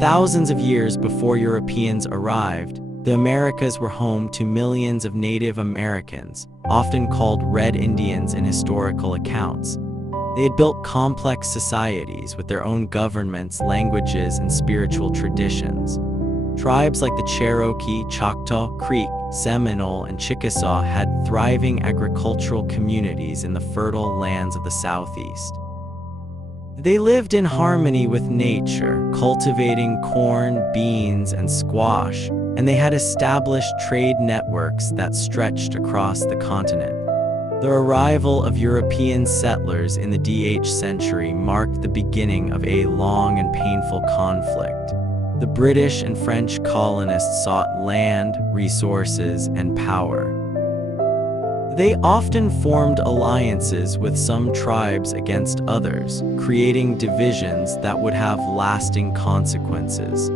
Thousands of years before Europeans arrived, the Americas were home to millions of Native Americans, often called Red Indians in historical accounts. They had built complex societies with their own governments, languages, and spiritual traditions. Tribes like the Cherokee, Choctaw, Creek, Seminole, and Chickasaw had thriving agricultural communities in the fertile lands of the Southeast. They lived in harmony with nature, cultivating corn, beans, and squash, and they had established trade networks that stretched across the continent. The arrival of European settlers in the DH century marked the beginning of a long and painful conflict. The British and French colonists sought land, resources, and power. They often formed alliances with some tribes against others, creating divisions that would have lasting consequences.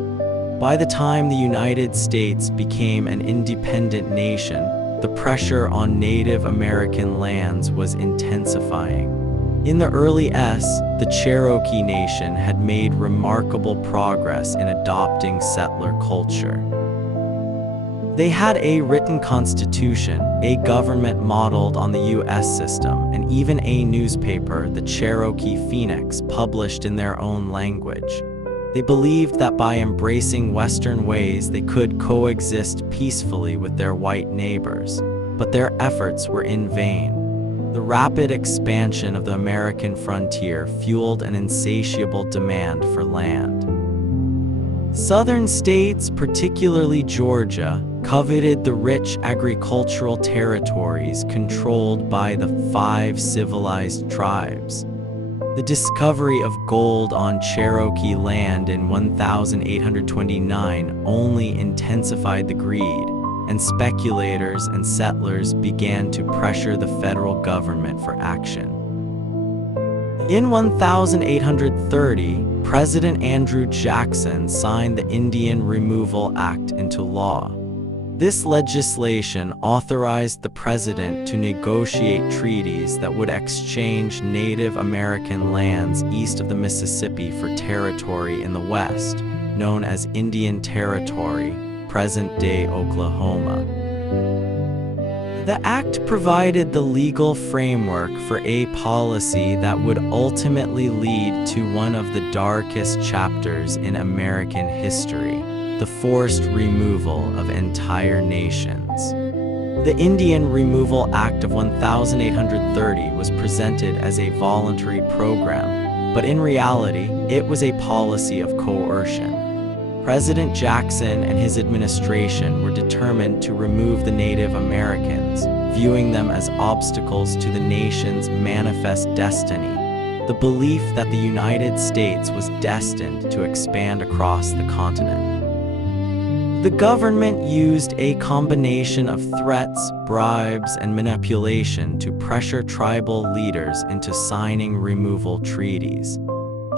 By the time the United States became an independent nation, the pressure on Native American lands was intensifying. In the early the Cherokee Nation had made remarkable progress in adopting settler culture. They had a written constitution, a government modeled on the U.S. system, and even a newspaper, the Cherokee Phoenix, published in their own language. They believed that by embracing Western ways, they could coexist peacefully with their white neighbors, but their efforts were in vain. The rapid expansion of the American frontier fueled an insatiable demand for land. Southern states, particularly Georgia, coveted the rich agricultural territories controlled by the 5 civilized tribes. The discovery of gold on Cherokee land in 1829 only intensified the greed, and speculators and settlers began to pressure the federal government for action. In 1830, President Andrew Jackson signed the Indian Removal Act into law. This legislation authorized the president to negotiate treaties that would exchange Native American lands east of the Mississippi for territory in the West, known as Indian Territory, present-day Oklahoma. The act provided the legal framework for a policy that would ultimately lead to one of the darkest chapters in American history: the forced removal of entire nations. The Indian Removal Act of 1830 was presented as a voluntary program, but in reality, it was a policy of coercion. President Jackson and his administration were determined to remove the Native Americans, viewing them as obstacles to the nation's manifest destiny, the belief that the United States was destined to expand across the continent. The government used a combination of threats, bribes, and manipulation to pressure tribal leaders into signing removal treaties.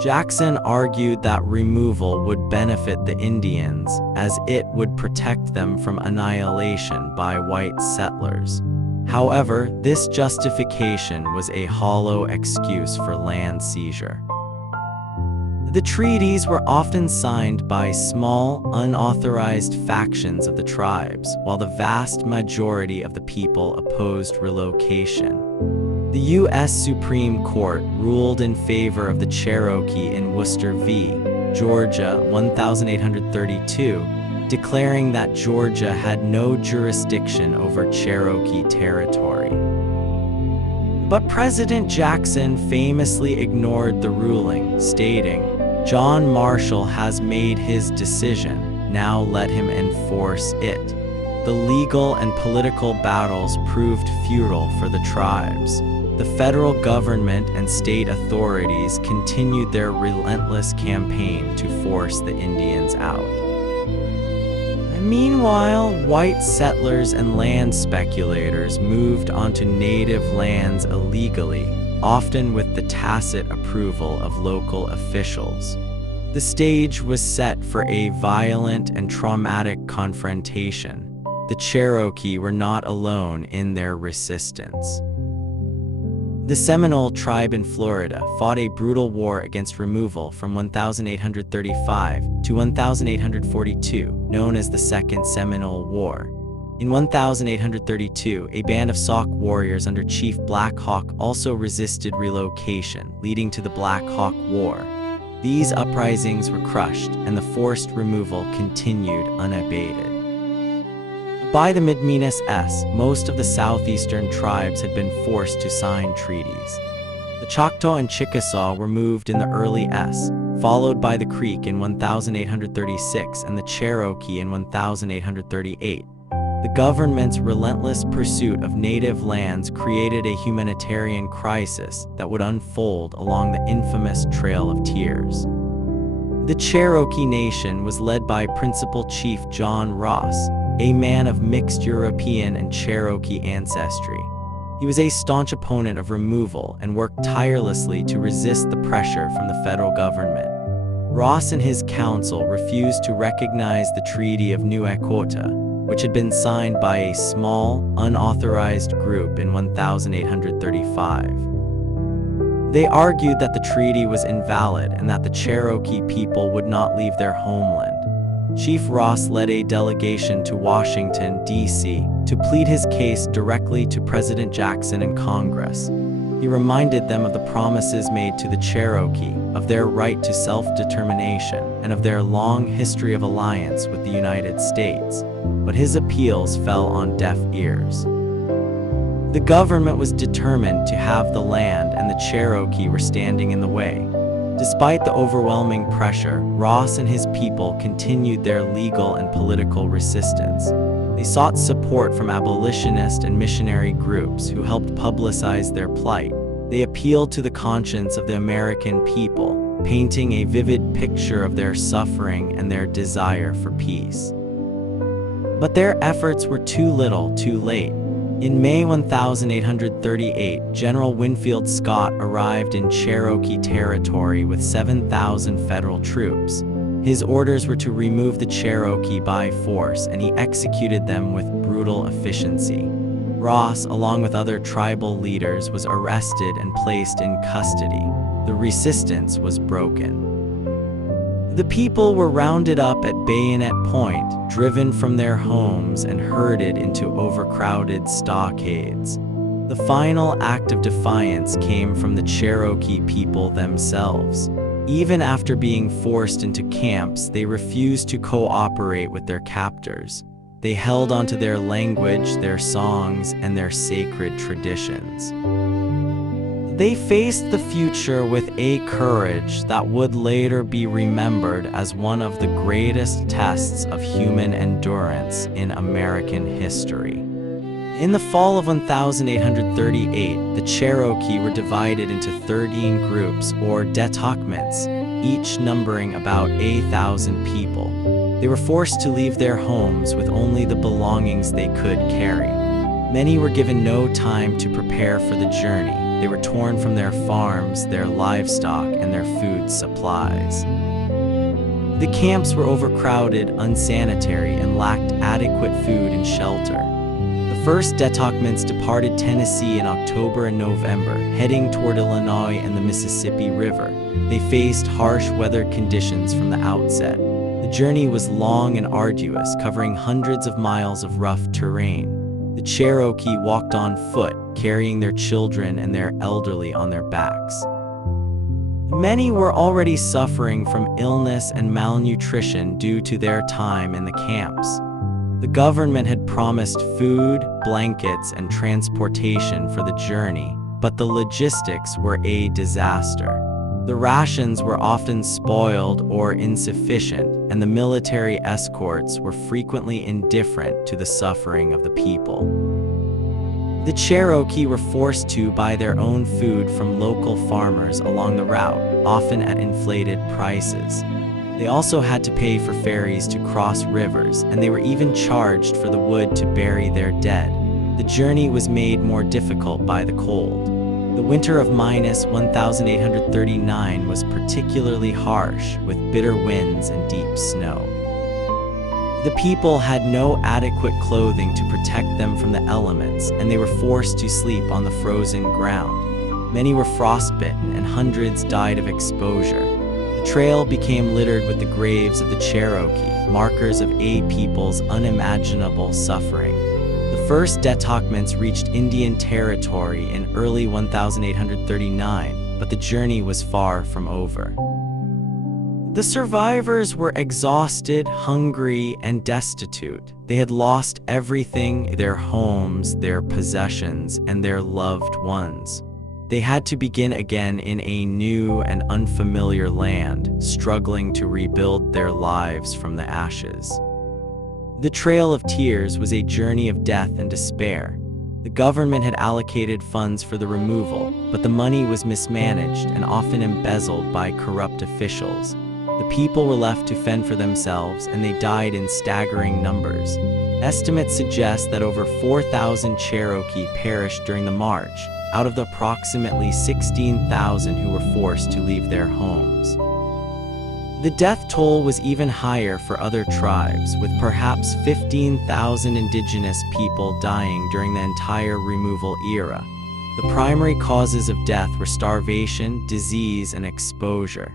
Jackson argued that removal would benefit the Indians, as it would protect them from annihilation by white settlers. However, this justification was a hollow excuse for land seizure. The treaties were often signed by small, unauthorized factions of the tribes, while the vast majority of the people opposed relocation. The U.S. Supreme Court ruled in favor of the Cherokee in Worcester v. Georgia, 1832, declaring that Georgia had no jurisdiction over Cherokee territory. But President Jackson famously ignored the ruling, stating, "John Marshall has made his decision, now let him enforce it." The legal and political battles proved futile for the tribes. The federal government and state authorities continued their relentless campaign to force the Indians out. Meanwhile, white settlers and land speculators moved onto native lands illegally, often with the tacit approval of local officials. The stage was set for a violent and traumatic confrontation. The Cherokee were not alone in their resistance. The Seminole tribe in Florida fought a brutal war against removal from 1835 to 1842, known as the Second Seminole War. In 1832, a band of Sauk warriors under Chief Black Hawk also resisted relocation, leading to the Black Hawk War. These uprisings were crushed, and the forced removal continued unabated. By the mid-Menes S, most of the southeastern tribes had been forced to sign treaties. The Choctaw and Chickasaw were moved in the early S, followed by the Creek in 1836 and the Cherokee in 1838. The government's relentless pursuit of native lands created a humanitarian crisis that would unfold along the infamous Trail of Tears. The Cherokee Nation was led by Principal Chief John Ross, a man of mixed European and Cherokee ancestry. He was a staunch opponent of removal and worked tirelessly to resist the pressure from the federal government. Ross and his council refused to recognize the Treaty of New Echota, which had been signed by a small, unauthorized group in 1835. They argued that the treaty was invalid and that the Cherokee people would not leave their homeland. Chief Ross led a delegation to Washington, D.C., to plead his case directly to President Jackson and Congress. He reminded them of the promises made to the Cherokee, of their right to self-determination, and of their long history of alliance with the United States. But his appeals fell on deaf ears. The government was determined to have the land, and the Cherokee were standing in the way. Despite the overwhelming pressure, Ross and his people continued their legal and political resistance. They sought support from abolitionist and missionary groups who helped publicize their plight. They appealed to the conscience of the American people, painting a vivid picture of their suffering and their desire for peace. But their efforts were too little, too late. In May 1838, General Winfield Scott arrived in Cherokee territory with 7,000 federal troops. His orders were to remove the Cherokee by force, and he executed them with brutal efficiency. Ross, along with other tribal leaders, was arrested and placed in custody. The resistance was broken. The people were rounded up at bayonet point, driven from their homes and herded into overcrowded stockades. The final act of defiance came from the Cherokee people themselves. Even after being forced into camps, they refused to cooperate with their captors. They held onto their language, their songs, and their sacred traditions. They faced the future with a courage that would later be remembered as one of the greatest tests of human endurance in American history. In the fall of 1838, the Cherokee were divided into 13 groups or detachments, each numbering about 1,000 people. They were forced to leave their homes with only the belongings they could carry. Many were given no time to prepare for the journey. They were torn from their farms, their livestock, and their food supplies. The camps were overcrowded, unsanitary, and lacked adequate food and shelter. The first detachments departed Tennessee in October and November, heading toward Illinois and the Mississippi River. They faced harsh weather conditions from the outset. The journey was long and arduous, covering hundreds of miles of rough terrain. The Cherokee walked on foot, carrying their children and their elderly on their backs. Many were already suffering from illness and malnutrition due to their time in the camps. The government had promised food, blankets, and transportation for the journey, but the logistics were a disaster. The rations were often spoiled or insufficient, and the military escorts were frequently indifferent to the suffering of the people. The Cherokee were forced to buy their own food from local farmers along the route, often at inflated prices. They also had to pay for ferries to cross rivers, and they were even charged for the wood to bury their dead. The journey was made more difficult by the cold. The winter of -1839 was particularly harsh, with bitter winds and deep snow. The people had no adequate clothing to protect them from the elements, and they were forced to sleep on the frozen ground. Many were frostbitten and hundreds died of exposure. The trail became littered with the graves of the Cherokee, markers of a people's unimaginable suffering. The first detachments reached Indian Territory in early 1839, but the journey was far from over. The survivors were exhausted, hungry, and destitute. They had lost everything: their homes, their possessions, and their loved ones. They had to begin again in a new and unfamiliar land, struggling to rebuild their lives from the ashes. The Trail of Tears was a journey of death and despair. The government had allocated funds for the removal, but the money was mismanaged and often embezzled by corrupt officials. The people were left to fend for themselves, and they died in staggering numbers. Estimates suggest that over 4,000 Cherokee perished during the march, out of the approximately 16,000 who were forced to leave their homes. The death toll was even higher for other tribes, with perhaps 15,000 indigenous people dying during the entire removal era. The primary causes of death were starvation, disease, and exposure.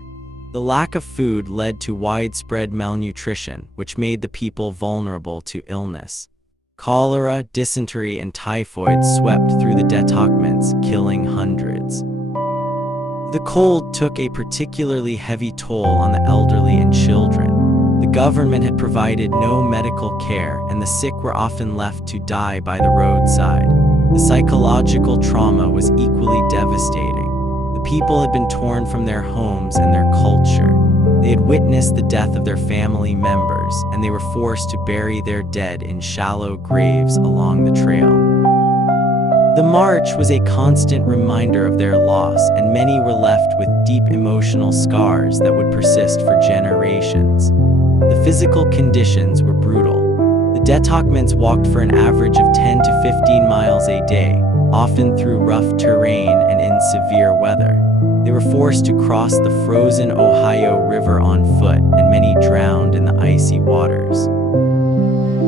The lack of food led to widespread malnutrition, which made the people vulnerable to illness. Cholera, dysentery, and typhoid swept through the detachments, killing hundreds. The cold took a particularly heavy toll on the elderly and children. The government had provided no medical care, and the sick were often left to die by the roadside. The psychological trauma was equally devastating. The people had been torn from their homes and their culture. They had witnessed the death of their family members, and they were forced to bury their dead in shallow graves along the trail. The march was a constant reminder of their loss, and many were left with deep emotional scars that would persist for generations. The physical conditions were brutal. The detachments walked for an average of 10 to 15 miles a day, often through rough terrain and in severe weather. They were forced to cross the frozen Ohio River on foot, and many drowned in the icy waters.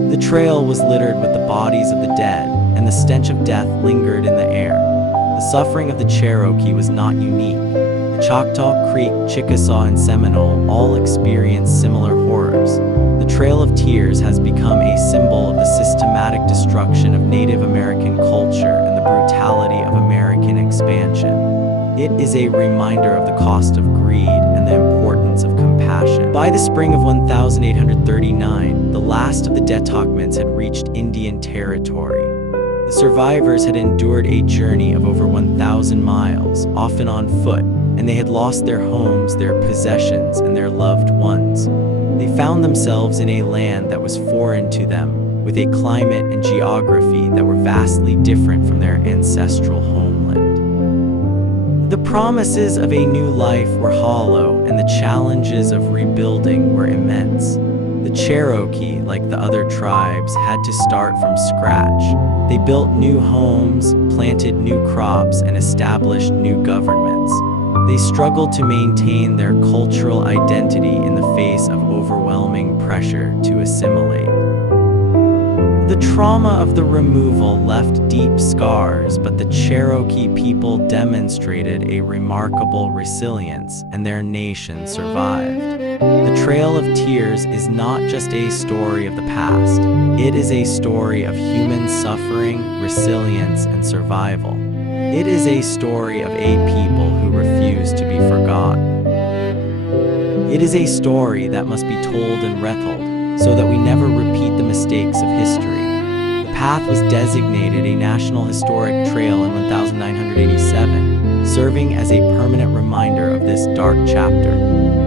The trail was littered with the bodies of the dead, and the stench of death lingered in the air. The suffering of the Cherokee was not unique. The Choctaw, Creek, Chickasaw, and Seminole all experienced similar horrors. The Trail of Tears has become a symbol of the systematic destruction of Native American culture and the brutality of American expansion. It is a reminder of the cost of greed and the importance of compassion. By the spring of 1839, the last of the detachments had reached Indian Territory. The survivors had endured a journey of over 1,000 miles, often on foot, and they had lost their homes, their possessions, and their loved ones. They found themselves in a land that was foreign to them, with a climate and geography that were vastly different from their ancestral homeland. The promises of a new life were hollow, and the challenges of rebuilding were immense. The Cherokee, like the other tribes, had to start from scratch. They built new homes, planted new crops, and established new governments. They struggled to maintain their cultural identity in the face of overwhelming pressure to assimilate. The trauma of the removal left deep scars, but the Cherokee people demonstrated a remarkable resilience, and their nation survived. The Trail of Tears is not just a story of the past. It is a story of human suffering, resilience, and survival. It is a story of a people who refuse to be forgotten. It is a story that must be told and retold, so that we never repeat the mistakes of history. The path was designated a National Historic Trail in 1987, serving as a permanent reminder of this dark chapter.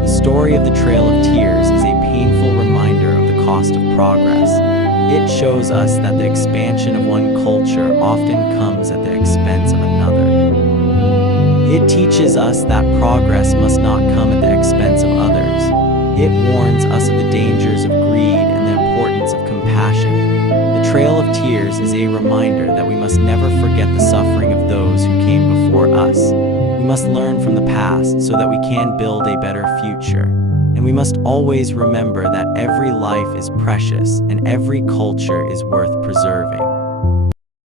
The story of the Trail of Tears is a painful reminder of the cost of progress. It shows us that the expansion of one culture often comes at the expense of another. It teaches us that progress must not come at the expense of others. It warns us of the dangers of greed and the importance of compassion. The Trail of Tears is a reminder that we must never forget the suffering of those who came before us. We must learn from the past so that we can build a better future. And we must always remember that every life is precious and every culture is worth preserving.